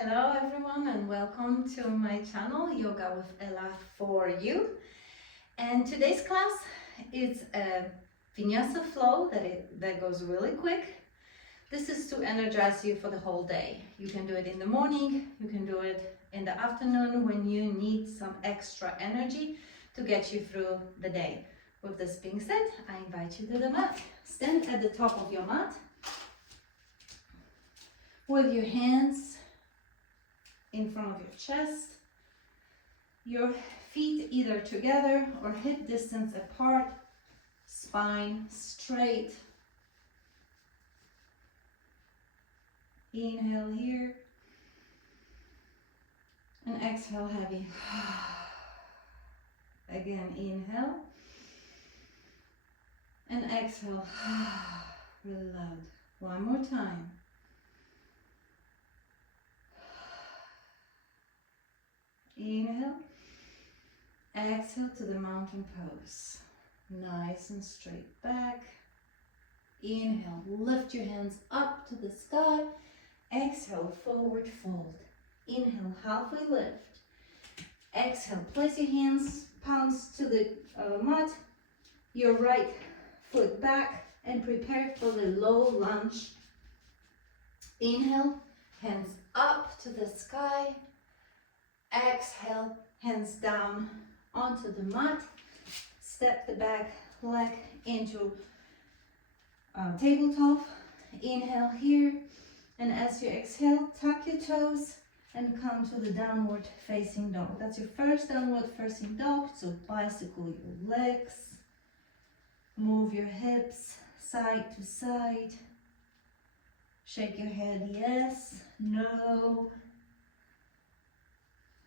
Hello everyone and welcome to my channel Yoga with Ella for you. And today's class is a Vinyasa Flow that goes really quick. This is to energize you for the whole day. You can do it in the morning, you can do it in the afternoon when you need some extra energy to get you through the day. With this being said, I invite you to the mat. Stand at the top of your mat with your hands in front of your chest, your feet either together or hip distance apart, spine straight. Inhale here and exhale heavy. Again, inhale and exhale really loud. One more time. Inhale, exhale to the mountain pose. Nice and straight back. Inhale, lift your hands up to the sky. Exhale, forward fold. Inhale, halfway lift. Exhale, place your hands, palms to the mat. Your right foot back and prepare for the low lunge. Inhale, hands up to the sky. Exhale, hands down onto the mat. Step the back leg into tabletop. Inhale here, and as you exhale, tuck your toes and come to the downward facing dog. That's your first downward facing dog, so bicycle your legs. Move your hips side to side. Shake your head yes, no.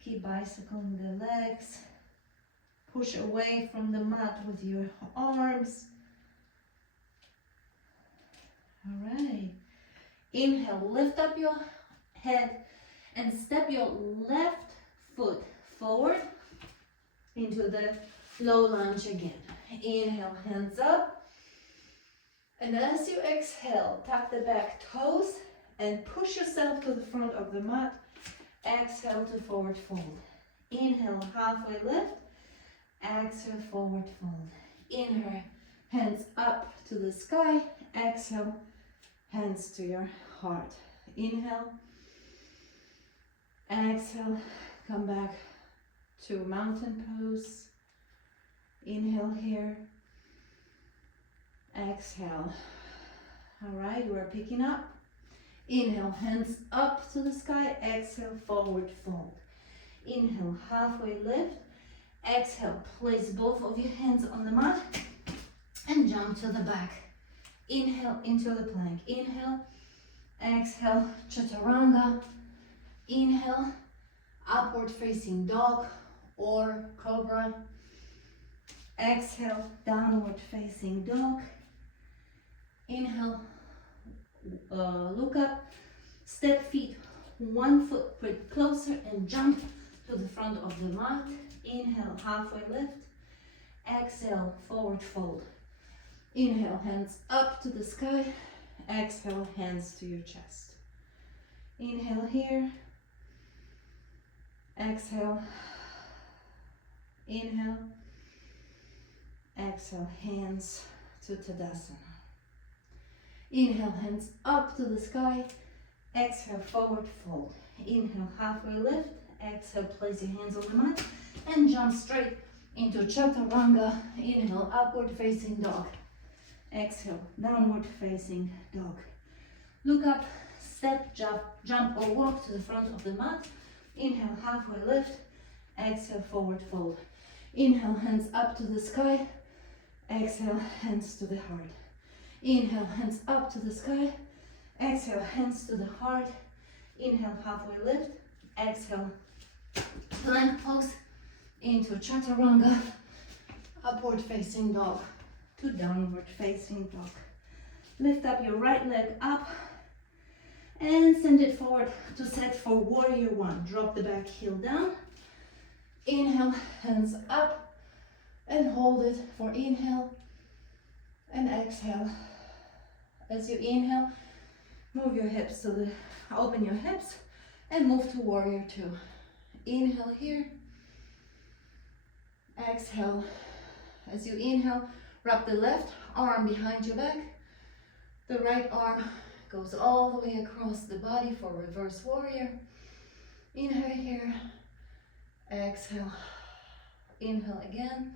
Keep bicycling the legs. Push away from the mat with your arms. All right. Inhale, lift up your head and step your left foot forward into the low lunge again. Inhale, hands up. And as you exhale, tuck the back toes and push yourself to the front of the mat. Exhale to forward fold. Inhale, halfway lift. Exhale, forward fold. Inhale, hands up to the sky. Exhale, hands to your heart. Inhale. Exhale, come back to mountain pose. Inhale here. Exhale. All right, we're picking up. Inhale, hands up to the sky. Exhale, forward fold. Inhale, halfway lift. Exhale, place both of your hands on the mat and jump to the back. Inhale into the plank. Inhale, exhale, chaturanga. Inhale, upward facing dog or cobra. Exhale, downward facing dog. Inhale, look up, step feet 1 foot closer and jump to the front of the mat. Inhale, halfway lift. Exhale, forward fold. Inhale, hands up to the sky. Exhale, hands to your chest. Inhale here. Exhale. Inhale. Exhale, hands to Tadasana. Inhale, hands up to the sky. Exhale, forward fold. Inhale, halfway lift. Exhale, place your hands on the mat and jump straight into chaturanga. Inhale, upward facing dog. Exhale, downward facing dog. Look up, step, jump or walk to the front of the mat. Inhale, halfway lift. Exhale, forward fold. Inhale, hands up to the sky. Exhale, hands to the heart. Inhale, hands up to the sky. Exhale, hands to the heart. Inhale, halfway lift. Exhale, plank pose into chaturanga. Upward facing dog to downward facing dog. Lift up your right leg up and send it forward to set for warrior one. Drop the back heel down. Inhale, hands up and hold it for inhale and exhale. As you inhale, move your hips to the, open your hips And move to warrior two. Inhale here. Exhale. As you inhale, wrap the left arm behind your back. The right arm goes all the way across the body for reverse warrior. Inhale here. Exhale. Inhale again.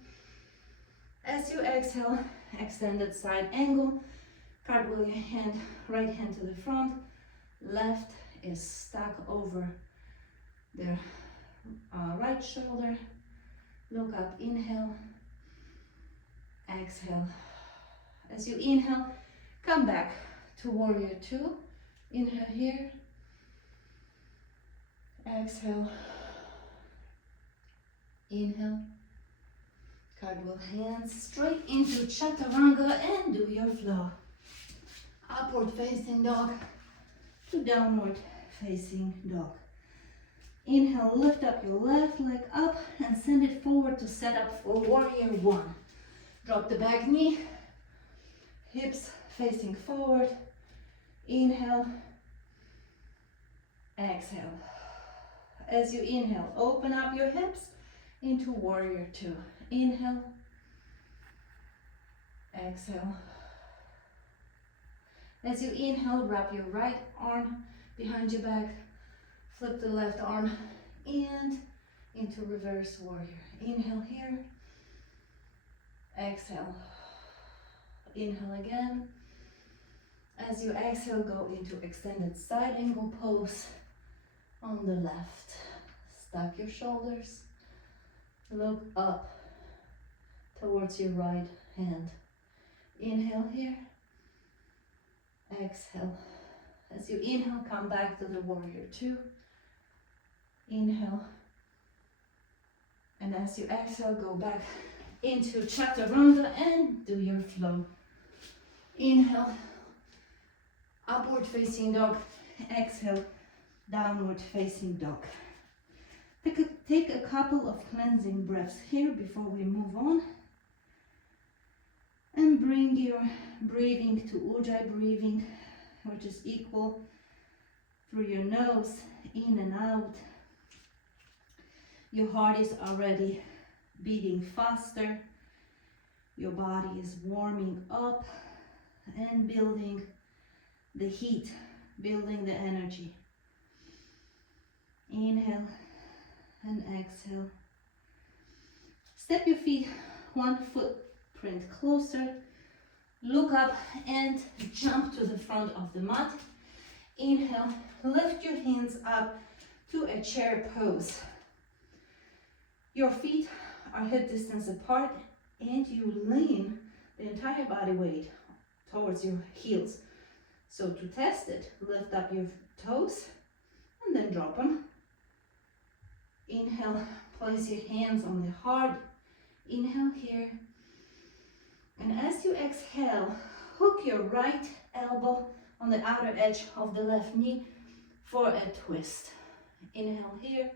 As you exhale, extended side angle. Cartwheel your hand, right hand to the front. Left is stuck over the right shoulder. Look up, inhale. Exhale. As you inhale, come back to warrior two. Inhale here. Exhale. Inhale. Cartwheel hands straight into chaturanga and do your flow. Upward facing dog to downward facing dog. Inhale, lift up your left leg up and send it forward to set up for warrior one. Drop the back knee, hips facing forward. Inhale, exhale. As you inhale, open up your hips into warrior two. Inhale, exhale. As you inhale, wrap your right arm behind your back, flip the left arm and into reverse warrior. Inhale here, exhale. Inhale again. As you exhale, go into extended side angle pose on the left. Stack your shoulders, look up towards your right hand. Inhale here, exhale. As you inhale, come back to the warrior two. Inhale. And as you exhale, go back into chaturanga and do your flow. Inhale, upward facing dog. Exhale, downward facing dog. Take a couple of cleansing breaths here before we move on. And bring your breathing to Ujjayi breathing, which is equal through your nose, in and out. Your heart is already beating faster. Your body is warming up and building the heat, building the energy. Inhale and exhale. Step your feet one footprint closer. Look up and jump to the front of the mat. Inhale, lift your hands up to a chair pose. Your feet are hip distance apart and you lean the entire body weight towards your heels. So to test it, lift up your toes and then drop them. Inhale, place your hands on the heart. Inhale here. And as you exhale, hook your right elbow on the outer edge of the left knee for a twist. Inhale here.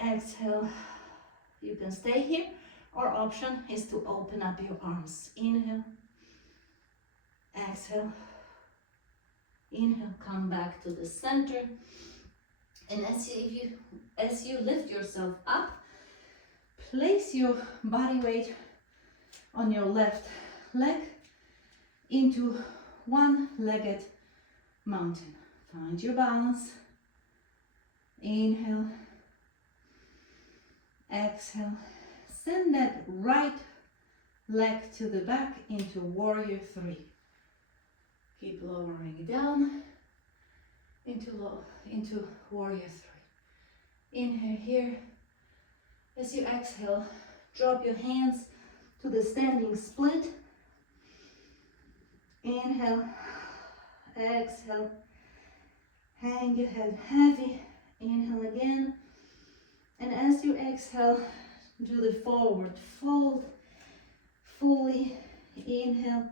Exhale. You can stay here, or option is to open up your arms. Inhale. Exhale. Inhale, come back to the center. And as you lift yourself up, place your body weight on your left leg into one-legged mountain. Find your balance. Inhale. Exhale. Send that right leg to the back into warrior three. Keep lowering down into warrior three. Inhale here. As you exhale, drop your hands to the standing split. Inhale, exhale, hang your head heavy. Inhale again. And as you exhale, do the forward fold. Fully inhale,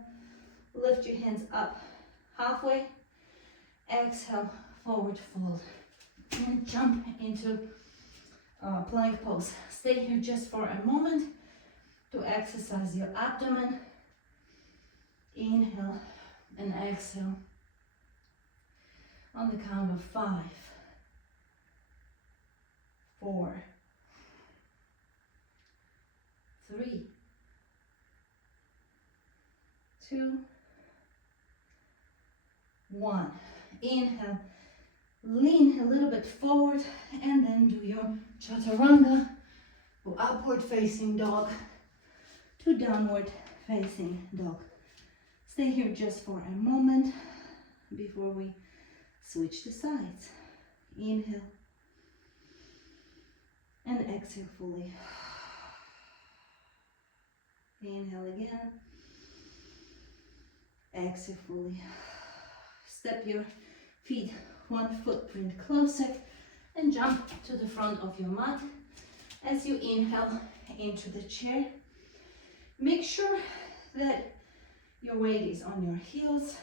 lift your hands up halfway. Exhale, forward fold. And jump into plank pose. Stay here just for a moment to exercise your abdomen. Inhale and exhale. On the count of 5, 4, 3, 2, 1. Inhale, lean a little bit forward, and then do your chaturanga, or upward facing dog to downward facing dog. Stay here just for a moment before we switch the sides. Inhale and exhale fully. Inhale again. Exhale fully. Step your feet one footprint closer and jump to the front of your mat as you inhale into the chair. Make sure that your weight is on your heels.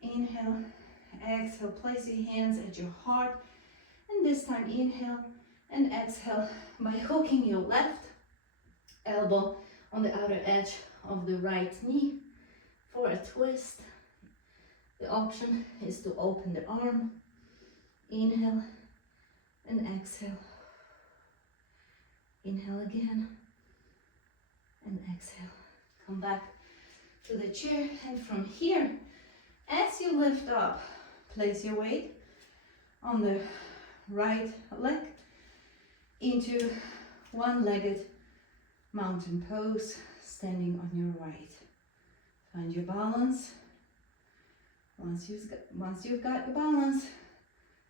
Inhale, exhale, place your hands at your heart, and this time inhale and exhale by hooking your left elbow on the outer edge of the right knee for a twist. The option is to open the arm. Inhale and exhale. Inhale again and exhale. Come back to the chair, and from here, as you lift up, place your weight on the right leg into one-legged mountain pose, standing on your right. Find your balance. Once you've got your balance,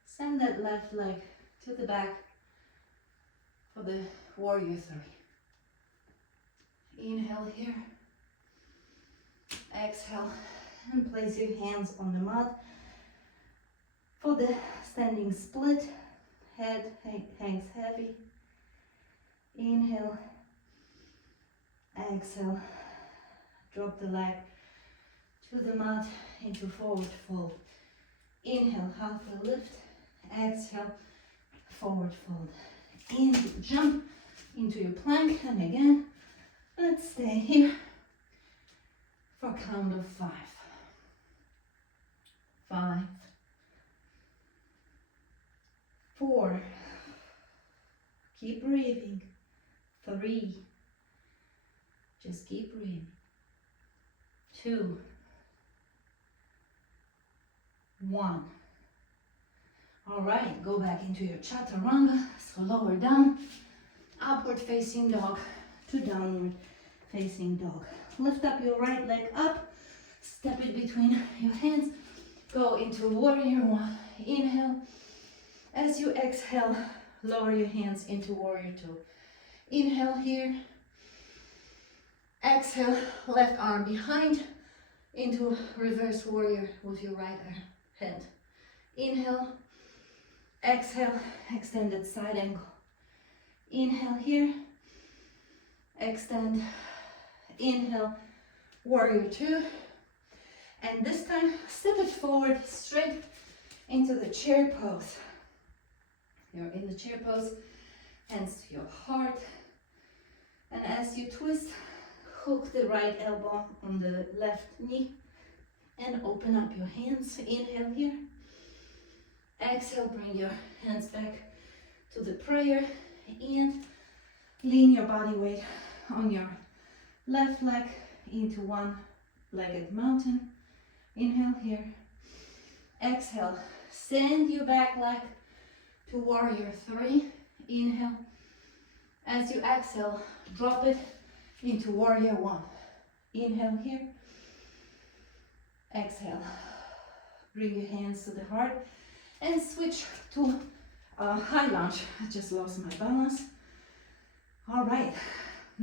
send that left leg to the back for the warrior 3. Inhale here. Exhale and place your hands on the mat for the standing split. Head hangs heavy. Inhale. Exhale. Drop the leg to the mat into forward fold. Inhale, halfway lift. Exhale, forward fold. In, jump into your plank, and again, let's stay here for a count of 5. 5, 4, keep breathing. 3, just keep breathing. 2, 1. All right, go back into your chaturanga, so lower down, upward facing dog to downward facing dog. Lift up your right leg up, step it between your hands, go into warrior 1. Inhale. As you exhale, lower your hands into warrior 2. Inhale here. Exhale, left arm behind into reverse warrior with your right hand. Inhale. Exhale, extended side angle. Inhale here. Extend. Inhale, warrior 2. And this time, step it forward straight into the chair pose. You're in the chair pose, hands to your heart. And as you twist, hook the right elbow on the left knee and open up your hands. Inhale here. Exhale, bring your hands back to the prayer and lean your body weight on your left leg into one-legged mountain. Inhale here. Exhale, send your back leg to warrior 3. Inhale. As you exhale, drop it into warrior 1. Inhale here. Exhale. Bring your hands to the heart and switch to high lunge. I just lost my balance. All right,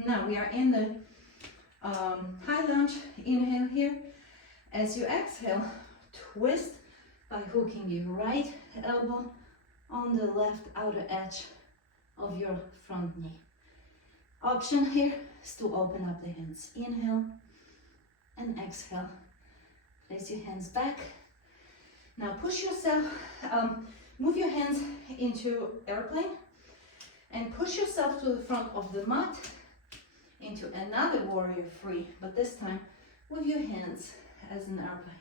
now we are in the high lunge. Inhale here. As you exhale, twist by hooking your right elbow on the left outer edge of your front knee. Option here is to open up the hands. Inhale and exhale. Place your hands back. Now push yourself, move your hands into airplane and push yourself to the front of the mat into another warrior 3, but this time with your hands as an airplane.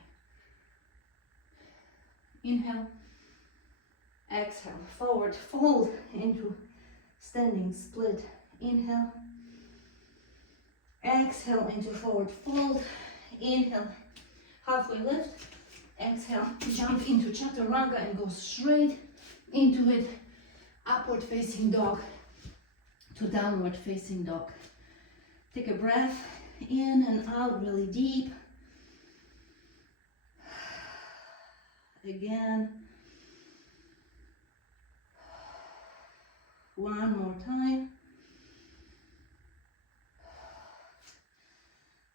Inhale. Exhale, forward fold into standing split. Inhale. Exhale into forward fold. Inhale, halfway lift. Exhale, jump into chaturanga and go straight into it. Upward facing dog to downward facing dog. Take a breath in and out really deep. Again. One more time.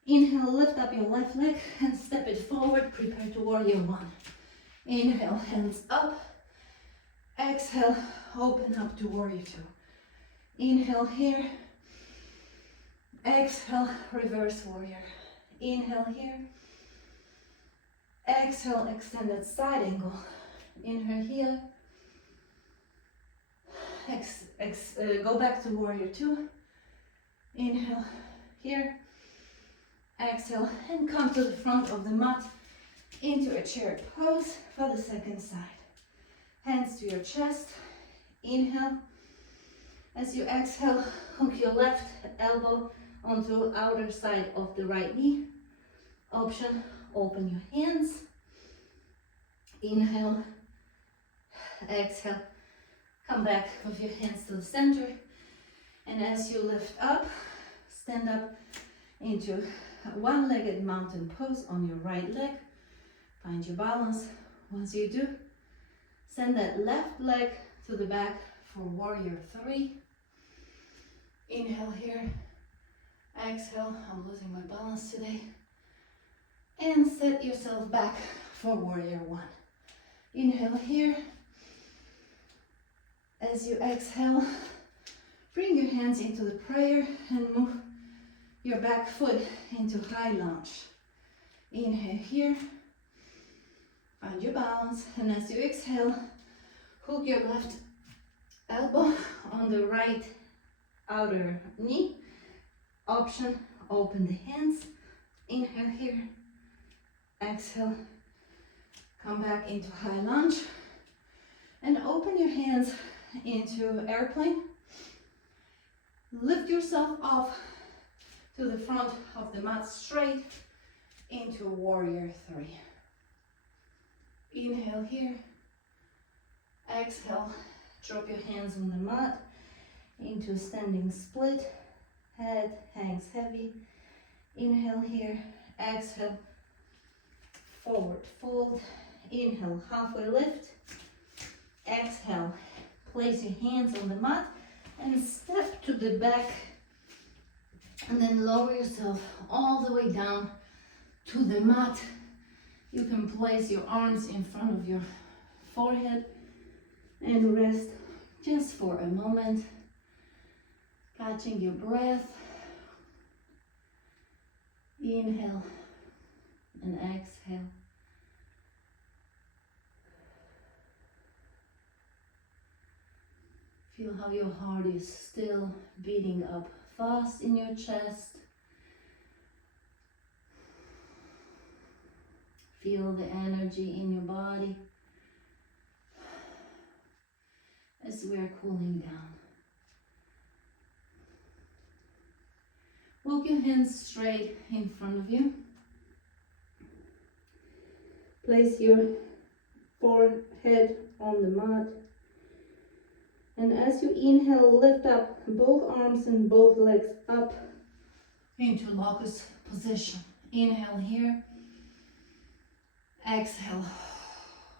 Inhale, lift up your left leg and step it forward. Prepare to warrior one. Inhale, hands up. Exhale, open up to warrior two. Inhale here. Exhale, reverse warrior. Inhale here. Exhale, extended side angle. Inhale here. Go back to warrior two. Inhale here. Exhale and come to the front of the mat into a chair pose for the second side. Hands to your chest. Inhale. As you exhale, hook your left elbow onto outer side of the right knee. Option, open your hands. Inhale. Exhale. Come back with your hands to the center. And as you lift up, stand up into a one-legged mountain pose on your right leg. Find your balance. Once you do, send that left leg to the back for warrior three. Inhale here. Exhale. I'm losing my balance today. And set yourself back for warrior one. Inhale here. As you exhale, bring your hands into the prayer and move your back foot into high lunge. Inhale here. Find your balance. And as you exhale, hook your left elbow on the right outer knee. Option, open the hands. Inhale here. Exhale. Come back into high lunge. And open your hands into airplane. Lift yourself off to the front of the mat straight into warrior three. Inhale here. Exhale. Drop your hands on the mat into standing split. Head hangs heavy. Inhale here. Exhale. Forward fold. Inhale, halfway lift. Exhale. Place your hands on the mat and step to the back. And then lower yourself all the way down to the mat. You can place your arms in front of your forehead and rest just for a moment. Catching your breath. Inhale and exhale. Feel how your heart is still beating up fast in your chest. Feel the energy in your body as we are cooling down. Walk your hands straight in front of you. Place your forehead on the mat. And as you inhale, lift up both arms and both legs up into locust position. Inhale here. Exhale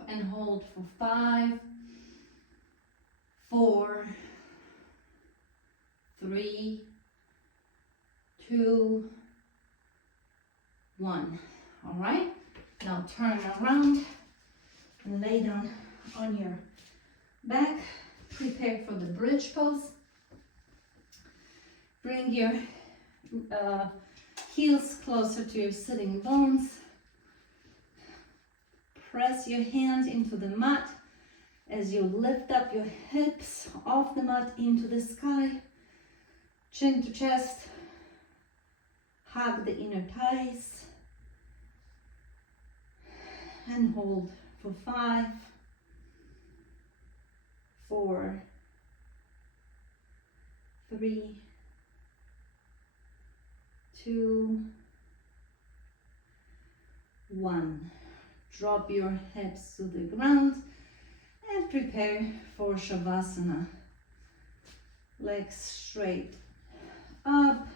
and hold for 5, 4, 3, 2, 1. All right, now turn around and lay down on your back. Prepare for the bridge pose. Bring your heels closer to your sitting bones. Press your hands into the mat as you lift up your hips off the mat into the sky. Chin to chest. Hug the inner thighs. And hold for 5, 4, 3, 2, 1. Drop your hips to the ground and prepare for Shavasana. Legs straight up,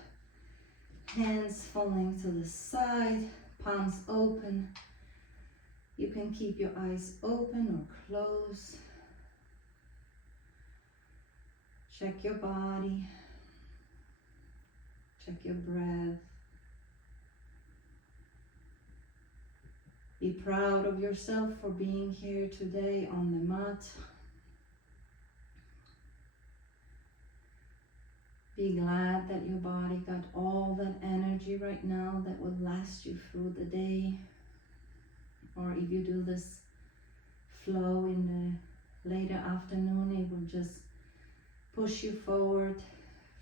hands falling to the side, palms open. You can keep your eyes open or closed. Check your body, check your breath. Be proud of yourself for being here today on the mat. Be glad that your body got all that energy right now that will last you through the day. Or if you do this flow in the later afternoon, it will just push you forward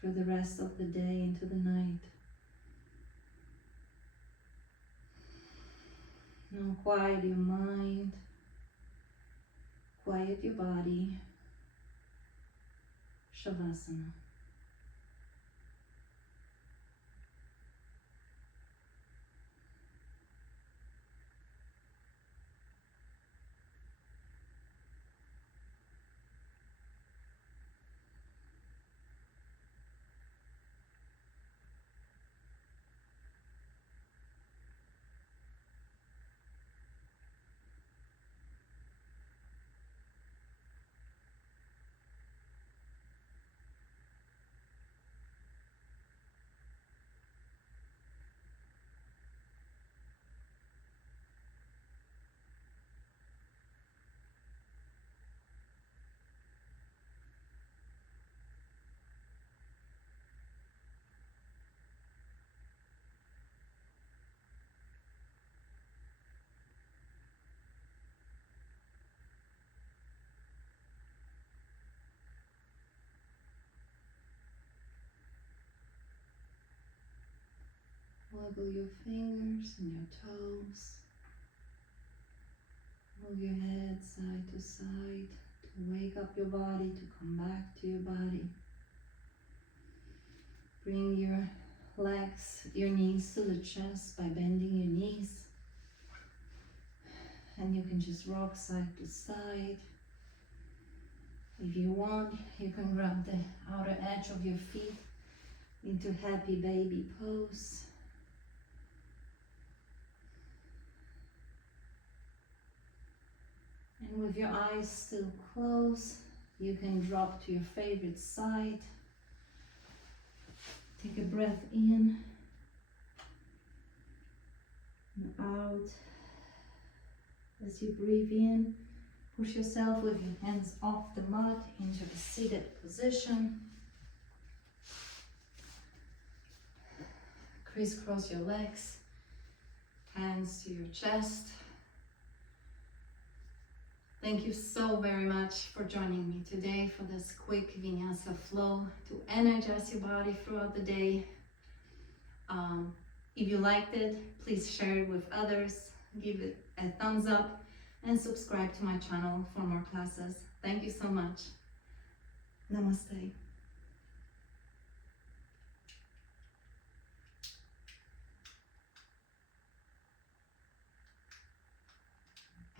through the rest of the day into the night. Now quiet your mind, quiet your body. Shavasana. Wiggle your fingers and your toes. Move your head side to side to wake up your body, to come back to your body. Bring your legs, your knees to the chest by bending your knees. And you can just rock side to side. If you want, you can grab the outer edge of your feet into happy baby pose. And with your eyes still closed, you can drop to your favorite side. Take a breath in and out. As you breathe in, push yourself with your hands off the mat into the seated position. Crisscross your legs, hands to your chest. Thank you so very much for joining me today for this quick Vinyasa flow to energize your body throughout the day. If you liked it, please share it with others, give it a thumbs up, and subscribe to my channel for more classes. Thank you so much. Namaste.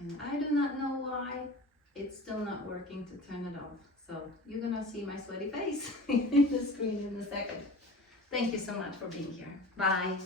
And I do not know why it's still not working to turn it off. So you're gonna see my sweaty face in the screen in a second. Thank you so much for being here. Bye.